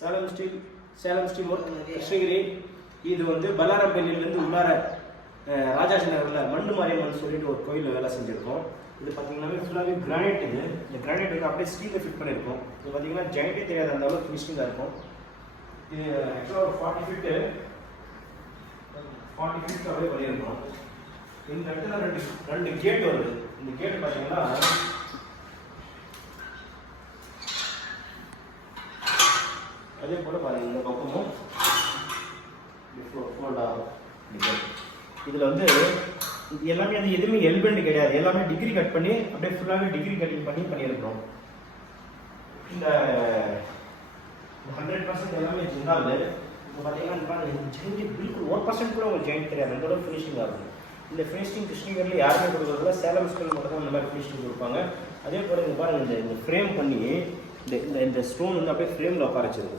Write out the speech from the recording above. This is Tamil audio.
Salem steel work Krishnagiri. இது வந்து பல்லாரம்பள்ளியிலேருந்து உள்ளார ராஜாஜி நகரில் மண்டு மாரியம்மன் சொல்லிட்டு ஒரு கோயிலில் வேலை செஞ்சுருக்கோம். இது பார்த்தீங்கன்னா ஃபுல்லாகவே கிரானைட். இந்த கிரானைட் வந்து அப்படியே ஸ்டீலில் ஃபிட் பண்ணியிருக்கோம். இது பார்த்தீங்கன்னா ஜாயிண்டே தெரியாத அந்த அளவுக்கு ஃபினிஷிங்காக இருக்கும். இது ஆக்சுவலாக ஒரு 40 ஃபீட் அப்படியே பண்ணியிருக்கோம். இந்த இடத்துல ரெண்டு கேட் வருது. இந்த கேட் பார்த்தீங்கன்னா அதே போல் பாருங்கள், இந்த பக்கமும் ஃபோல்ட் ஆகும். இதில் வந்து எல்லாமே அது எதுவுமே எல்பெண்ட் கிடையாது, எல்லாமே டிகிரி கட் பண்ணி அப்படியே ஃபுல்லாகவே டிகிரி கட்டிங் பண்ணியிருக்கிறோம். இந்த 100% எல்லாமே ஜிந்தால். இப்போ பார்த்தீங்கன்னா ஜெயிண்ட் பில்குல் 1% கூட உங்களுக்கு ஜெயிண்ட் தெரியாது, அந்த அளவுக்கு ஃபினிஷிங் ஆகும். இந்த ஃபினிஷிங் கிருஷ்ணகிரியில் யாருமே கொடுக்குறதுல சேலம் ஸ்கூல் மட்டும் தான் இந்த மாதிரி ஃபினிஷிங் கொடுப்பாங்க. அதே போல் இங்கே பாருங்கள், இந்த ஃப்ரேம் பண்ணி இந்த ஸ்டோன் வந்து அப்படியே ஃப்ரேமில் உட்கார வச்சிருக்கும்.